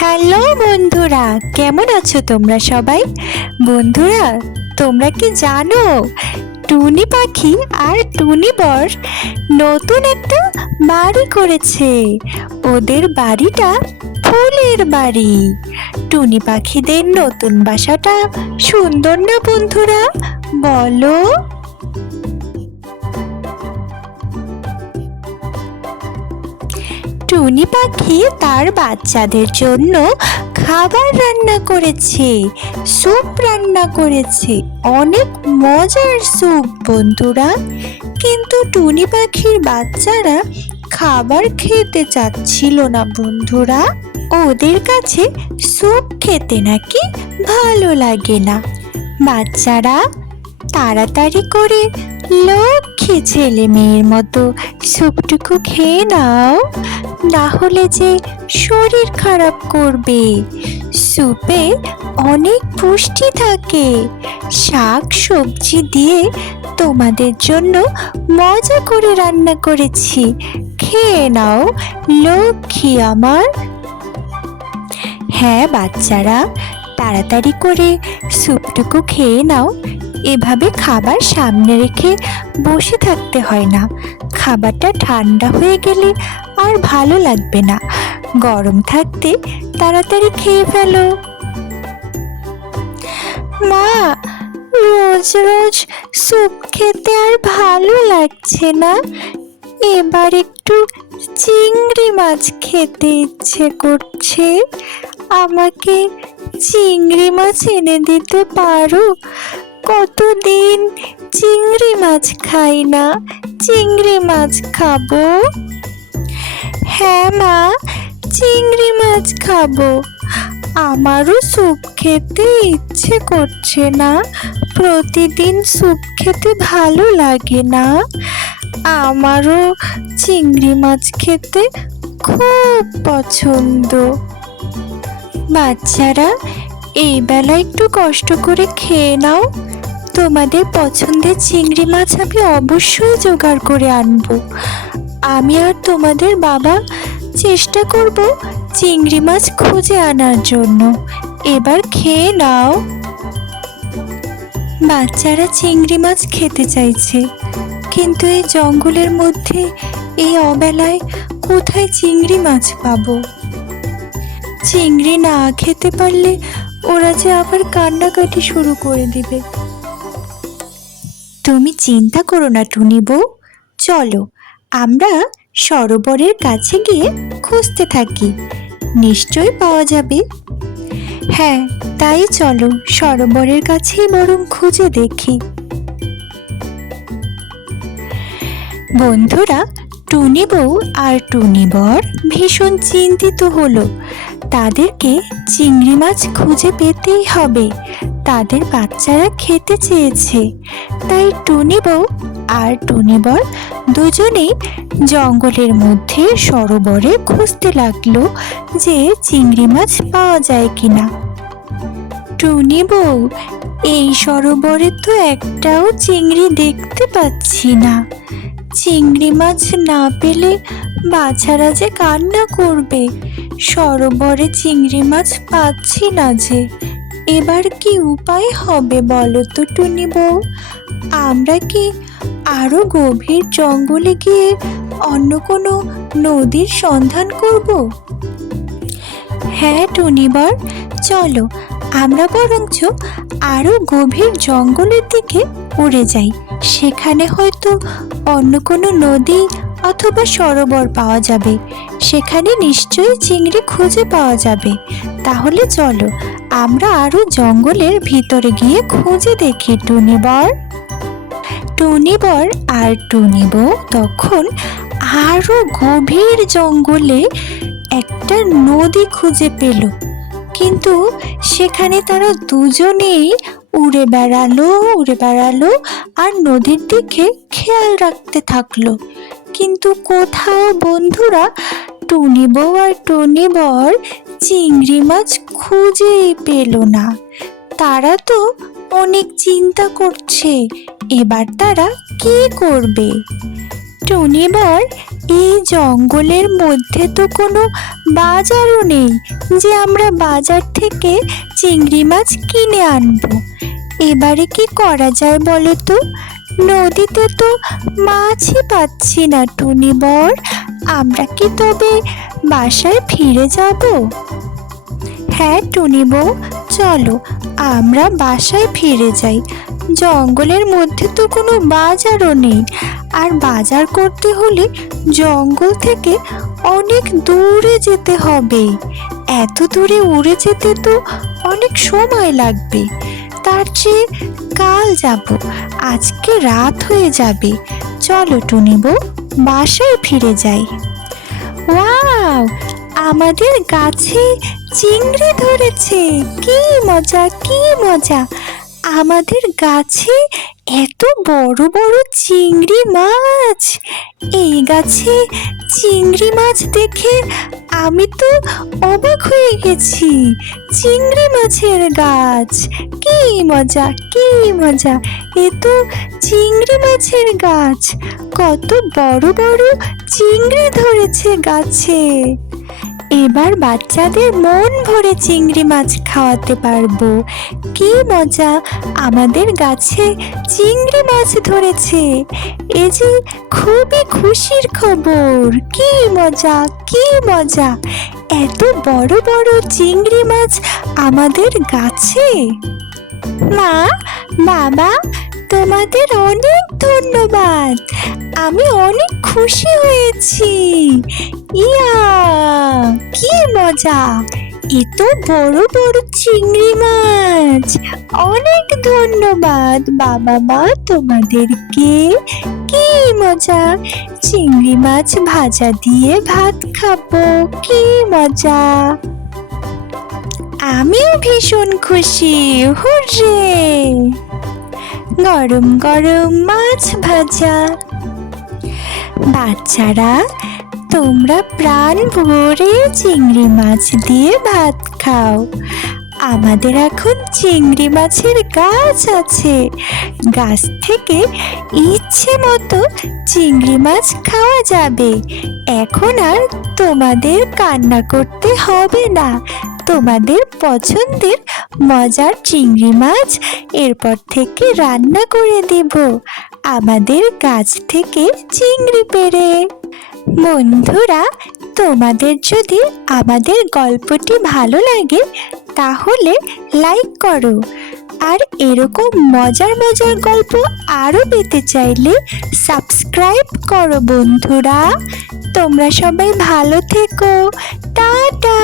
Hello বন্ধুরা, কেমন আছো তোমরা সবাই? বন্ধুরা, তোমরা কি জানো টুনি পাখি আর টুনি বর নতুন একটা বাড়ি করেছে? ওদের বাড়িটা ফুলের বাড়ি। টুনি পাখিদের নতুন বাসাটা সুন্দর না বন্ধুরা, বলো? টুনি পাখি তার বাচ্চাদের জন্য খাবার রান্না করেছে, স্যুপ রান্না করেছে, অনেক মজার স্যুপ বন্ধুরা। কিন্তু টুনি পাখির বাচ্চারা খাবার খেতে চাচ্ছিল না বন্ধুরা। ওদের কাছে স্যুপ খেতে নাকি ভালো লাগে না। বাচ্চারা তাড়াতাড়ি করে লক্ষ্মী ছেলে মেয়ের মতো স্যুপটুকু খেয়ে নাও, না হলে যে শরীর খারাপ করবে। স্যুপে অনেক পুষ্টি থাকে। শাক সবজি দিয়ে তোমাদের জন্য মজা করে রান্না করেছি, খেয়ে নাও লক্ষ্মী আমার। হ্যাঁ বাচ্চারা, তাড়াতাড়ি করে স্যুপটুকু খেয়ে নাও। এভাবে খাবার সামনে রেখে বসে থাকতে হয় না। খাবারটা ঠান্ডা হয়ে গেলে আর ভালো লাগবে না। গরম থাকতে তাড়াতাড়ি খেয়ে ফেলো। মা, রোজ রোজ স্যুপ খেতে আর ভালো লাগছে না। এবার একটু চিংড়ি মাছ খেতে ইচ্ছে করছে। আমাকে চিংড়ি মাছ এনে দিতে পারো? কতদিন চিংড়ি মাছ খাই না, চিংড়ি মাছ খাবো। হ্যাঁ মা, চিংড়ি মাছ খাবো। আমারও স্যুপ খেতে ইচ্ছে করছে না। প্রতিদিন স্যুপ খেতে ভালো লাগে না। আমারও চিংড়ি মাছ খেতে খুব পছন্দ। বাচ্চারা, এই বেলা একটু কষ্ট করে খেয়ে নাও। তোমাদের পছন্দের চিংড়ি মাছ আমি অবশ্যই জোগাড় করে আনবো। আমি আর তোমাদের বাবা চেষ্টা করব চিংড়ি মাছ খুঁজে আনার জন্য। এবার খেয়ে নাও। বাচ্চারা চিংড়ি মাছ খেতে চাইছে, কিন্তু এই জঙ্গলের মধ্যে এই অবেলায় কোথায় চিংড়ি মাছ পাবো? চিংড়ি না খেতে পারলে ওরা যে আবার কান্নাকাটি শুরু করে দিবে। তুমি চিন্তা করো না টুনি বউ, চলো আমরা সরোবরের কাছে গিয়ে খুঁজতে থাকি, নিশ্চয়ই পাওয়া যাবে। হ্যাঁ, তাই চলো সরোবরের কাছেই বরং খুঁজে দেখি। বন্ধুরা, টুনি বউ আর টুনি বর ভীষণ চিন্তিত হলো। তাদেরকে চিংড়ি মাছ খুঁজে পেতেই হবে। তাদের বাচ্চারা খেতে চেয়েছে। তাই টুনি বউ আর টুনি বর দুজনেই জঙ্গলের মধ্যে সরোবরে খুঁজতে লাগলো যে চিংড়ি মাছ পাওয়া যায় কিনা। টুনি বউ, এই সরোবরে তো একটাও চিংড়ি দেখতে পাচ্ছি না। চিংড়ি মাছ না পেলে বাচ্চারা যে কান্না করবে। সরোবরে চিংড়ি মাছ পাচ্ছি না যে। এবার কি উপায় হবে বলো তো টুনি বউ? আমরা কি আরো গভীর জঙ্গলে গিয়ে অন্য কোনো নদীর সন্ধান করব? হ্যাঁ টুনি বর, চলো আমরা বরঞ্চ আরো গভীর জঙ্গলের দিকে উড়ে যাই। সেখানে হয়তো অন্য কোনো নদী অথবা সরোবর পাওয়া যাবে। সেখানে নিশ্চয়ই চিংড়ি খুঁজে পাওয়া যাবে। তাহলে চলো আমরা আরো জঙ্গলের ভিতরে গিয়ে খুঁজে দেখি টুনি বর। টুনি বর আর টুনি বউ তখন আরো গভীর জঙ্গলে একটা নদী খুঁজে পেল। কিন্তু সেখানে তারা দুজনেই উড়ে বেড়ালো আর নদীর দিকে খেয়াল রাখতে থাকলো। কিন্তু কোথাও বন্ধুরা টুনি বউ আর টুনি বর চিংড়ি মাছ খুঁজেই পেল না। তারা তো অনেক চিন্তা করছে, এবার তারা কি করবে। টুনি বর, এই জঙ্গলের মধ্যে তো কোনো বাজারও নেই যে আমরা বাজার থেকে চিংড়ি মাছ কিনে আনবো। এবারে কি করা যায় বলো তো? নদীতে তো মাছই পাচ্ছি না টুনি বর। আমরা কি তবে বাসায় ফিরে যাব? হ্যাঁ টুনি বউ, চলো আমরা বাসায় ফিরে যাই। জঙ্গলের মধ্যে তো কোনো বাজারও নেই, আর বাজার করতে হলে জঙ্গল থেকে অনেক দূরে যেতে হবে। এত দূরে উড়ে যেতে তো অনেক সময় লাগবে। তার চেয়ে কাল যাব, আজকে রাত হয়ে যাবে। চলো টুনি বউ, বাসায় ফিরে যাই। ওয়াও, আমাদের গাছে চিংড়ি ধরেছে! কি মজা, কি মজা! আমাদের গাছে এত বড় বড় চিংড়ি মাছ! এই গাছে চিংড়ি মাছ দেখে আমি তো অবাক হয়ে গেছি। চিংড়ি মাছের গাছ! কি মজা, কি মজা! এ তো চিংড়ি মাছের গাছ। কত বড় বড় চিংড়ি ধরেছে গাছে। এবার বাচ্চাদের মন ভরে চিংড়ি মাছ খাওয়াতে পারবো। কি মজা, আমাদের গাছে চিংড়ি মাছ ধরেছে! এ যে খুবই খুশির খবর। কি মজা, কি মজা! এত বড় বড় চিংড়ি মাছ আমাদের গাছে। মা, বাবা, তোমাদের অনেক ধন্যবাদ। আমি অনেক খুশি হয়েছি। ইয়া, কি মজা! এত বড় বড় চিংড়ি মাছ! অনেক ধন্যবাদ বাবা মা তোমাদেরকে। কি মজা! চিংড়ি মাছ ভাজা দিয়ে ভাত খাবো। কি মজা! আমিও ভীষণ খুশি। হুররে! গরম গরম মাছ ভাজা। বাচ্চারা, তোমরা প্রাণ ভরে চিংড়ি মাছ দিয়ে ভাত খাও। আমাদের এখন চিংড়ি মাছের গাছ আছে। গাছ থেকে ইচ্ছে মতো চিংড়ি মাছ খাওয়া যাবে। এখন আর তোমাদের কান্না করতে হবে না। তোমাদের পছন্দের মজার চিংড়ি মাছ এরপর থেকে রান্না করে দেব আমাদের গাছ থেকে চিংড়ি পেড়ে। বন্ধুরা, তোমাদের যদি আমাদের গল্পটি ভালো লাগে তাহলে লাইক করো। আর এরকম মজার মজার গল্প আরো পেতে চাইলে সাবস্ক্রাইব করো বন্ধুরা। তোমরা সবাই ভালো থেকো। টাটা।